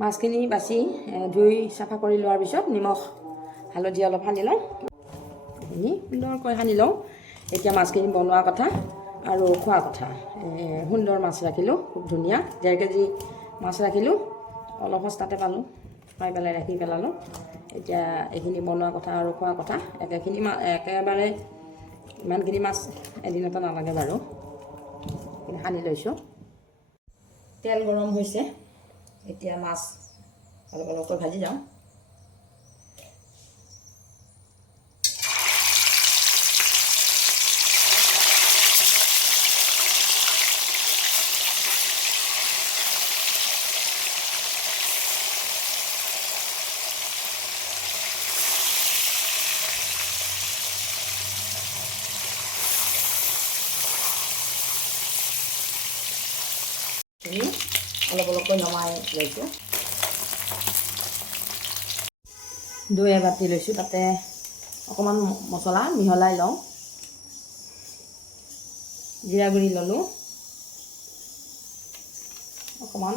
মাছখিনি বাছি ধুই চাফা কৰি লোৱাৰ পিছত নিমখ হালধি অলপ সানি লওঁ, এইখিনি সুন্দৰকৈ সানি লওঁ। এতিয়া মাছখিনি বনোৱা কথা আৰু খোৱা কথা। সুন্দৰ মাছ ৰাখিলোঁ, খুব ধুনীয়া 1.5 কেজি মাছ ৰাখিলোঁ, অলপ সস্তাতে পালোঁ, পাই পেলাই ৰাখি পেলালোঁ। এতিয়া এইখিনি বনোৱা কথা আৰু খোৱা কথা। একেবাৰে ইমানখিনি মাছ এদিনতে নালাগে বাৰু, এইখিনি সানি লৈছোঁ। তেল গৰম হৈছে, এতিয়া মাছ অলপ অলপকৈ ভাজি যাওঁ। অলপ অলপকৈ নমাই লৈছোঁ। দৈ এবাতি লৈছোঁ, তাতে অকণমান মছলা মিহলাই লওঁ। জিৰা গুড়ি ল'লোঁ, অকণমান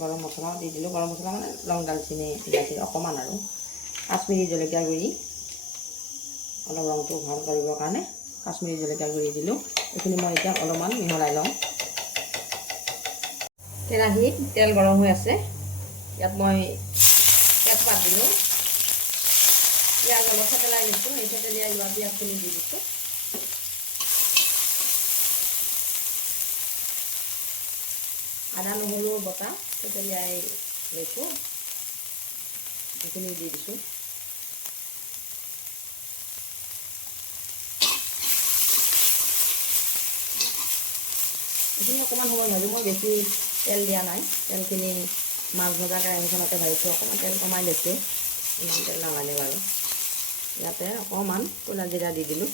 গৰম মছলা দি দিলোঁ। গৰম মছলা মানে লং, দালচেনি, ইলাচি অকণমান আৰু কাশ্মীৰী জলকীয়া গুড়ি, অলপ ৰংটো ভাল কৰিবৰ কাৰণে কাশ্মীৰী জলকীয়া গুড়ি দিলোঁ। এইখিনি মই এতিয়া অলপমান মিহলাই লওঁ। কেৰাহীত তেল গৰম হৈ আছে, ইয়াত মই তেজপাত দিলোঁ, পিঁয়াজ অলপ থেতেলাই লৈছোঁ, এই থেতেলিয়াই লোৱা পিঁয়াজখিনি দি দিছোঁ। আদা নহৰু বটা থেতেলিয়াই লৈছোঁ, এইখিনি দি দিছোঁ। এইখিনি অকণমান সময় ভাজোঁ, মই বেছি তেল দিয়া নাই, তেলখিনি মাছ ভজা কেৰাহীখনতে ভাজিছোঁ। অকণমান তেল কমাই লৈছোঁ, ইমান তেল নালাগে বাৰু। ইয়াতে অকণমান ক'লা জিৰা দি দিলোঁ,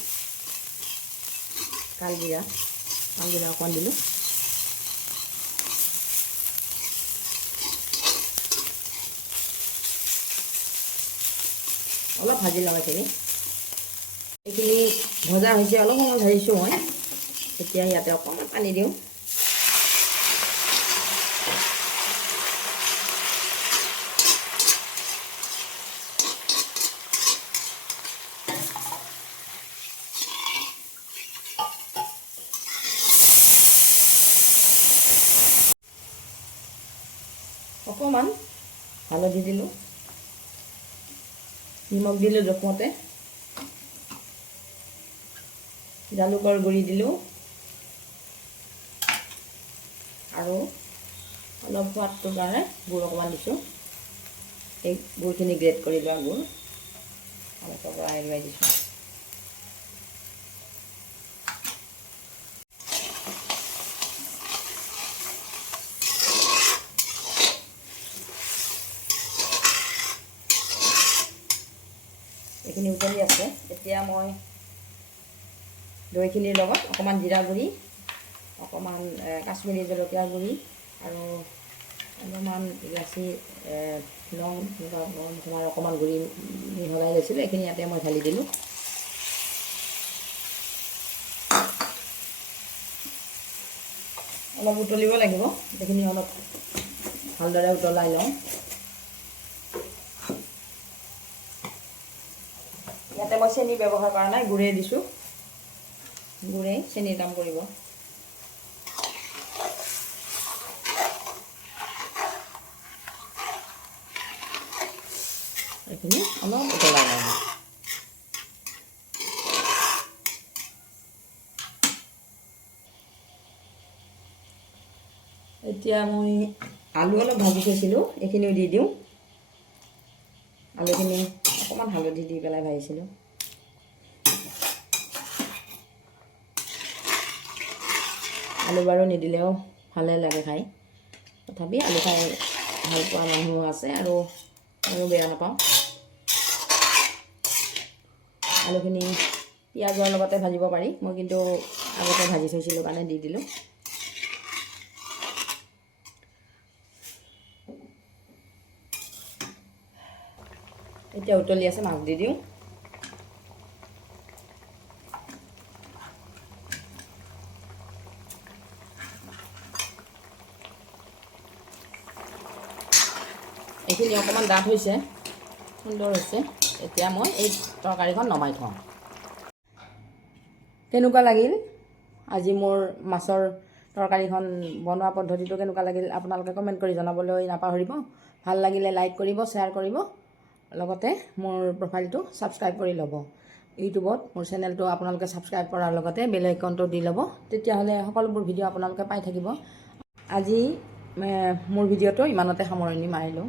কালজিৰা অকণমান দিলোঁ। অলপ ভাজি লওঁ এইখিনি ভজা হৈছে, অলপ সময় ভাজিছোঁ মই। এতিয়া ইয়াতে অকণমান পানী দিওঁ। অকণমান হালধি দিলোঁ, নিমখ দিলোঁ জোখমতে, জালুকৰ গুড়ি দিলোঁ আৰু অলপ সোৱাদটোৰ কাৰণে গুড় অকণমান দিছোঁ। এই গুড়খিনি গ্ৰেট কৰি লোৱা গুড় অলপৰ পৰা এৰুৱাই দিছোঁ। এইখিনি উতলি আছে, এতিয়া মই দৈখিনিৰ লগত অকণমান জিৰা গুড়ি, অকণমান কাশ্মীৰী জলকীয়া গুড়ি আৰু অলপমান ইলাচি, লং, গৰম মছলাৰ অকণমান গুড়ি মিহলাই লৈছিলোঁ, এইখিনি ইয়াতে মই ঢালি দিলোঁ। অলপ উতলিব লাগিব, এইখিনি অলপ ভালদৰে উতলাই লওঁ। ইয়াতে মই চেনি ব্যৱহাৰ কৰা নাই, গুড়ে দিছোঁ, গুড়ে চেনিৰ কাম কৰিব। এইখিনি অলপ উতলাই লওঁ। এতিয়া মই আলু অলপ ভাজি থৈছিলোঁ, এইখিনিও দি দিওঁ। আলুখিনি অকণমান হালধি দি পেলাই ভাজিছিলোঁ। আলু বাৰু নিদিলেও ভালে লাগে খাই, তথাপি আলু খাই ভাল পোৱা মানুহো আছে আৰু ময়ো বেয়া নাপাওঁ। আলুখিনি পিঁয়াজৰ লগতে ভাজিব পাৰি, মই কিন্তু আগতে ভাজি থৈছিলোঁ কাৰণে দি দিলোঁ। এতিয়া উতলি আছে, মাছ দি দিওঁ। এইখিনি অকণমান ডাঠ হৈছে, সুন্দৰ হৈছে। এতিয়া মই এই তৰকাৰীখন নমাই থওঁ। কেনেকুৱা লাগিল আজি মোৰ মাছৰ তৰকাৰীখন বনোৱা পদ্ধতিটো কেনেকুৱা লাগিল আপোনালোকে কমেণ্ট কৰি জনাবলৈ নাপাহৰিব। ভাল লাগিলে লাইক কৰিব, শ্বেয়াৰ কৰিব, লগতে মোৰ প্ৰফাইলটো ছাবস্ক্ৰাইব কৰি ল'ব। ইউটিউবত মোৰ চেনেলটো আপোনালোকে ছাবস্ক্ৰাইব কৰাৰ লগতে বেল আইকনটো দি ল'ব, তেতিয়াহ'লে সকলোবোৰ ভিডিঅ' আপোনালোকে পাই থাকিব। আজি মোৰ ভিডিঅ'টো ইমানতে সামৰণি মাৰিলোঁ।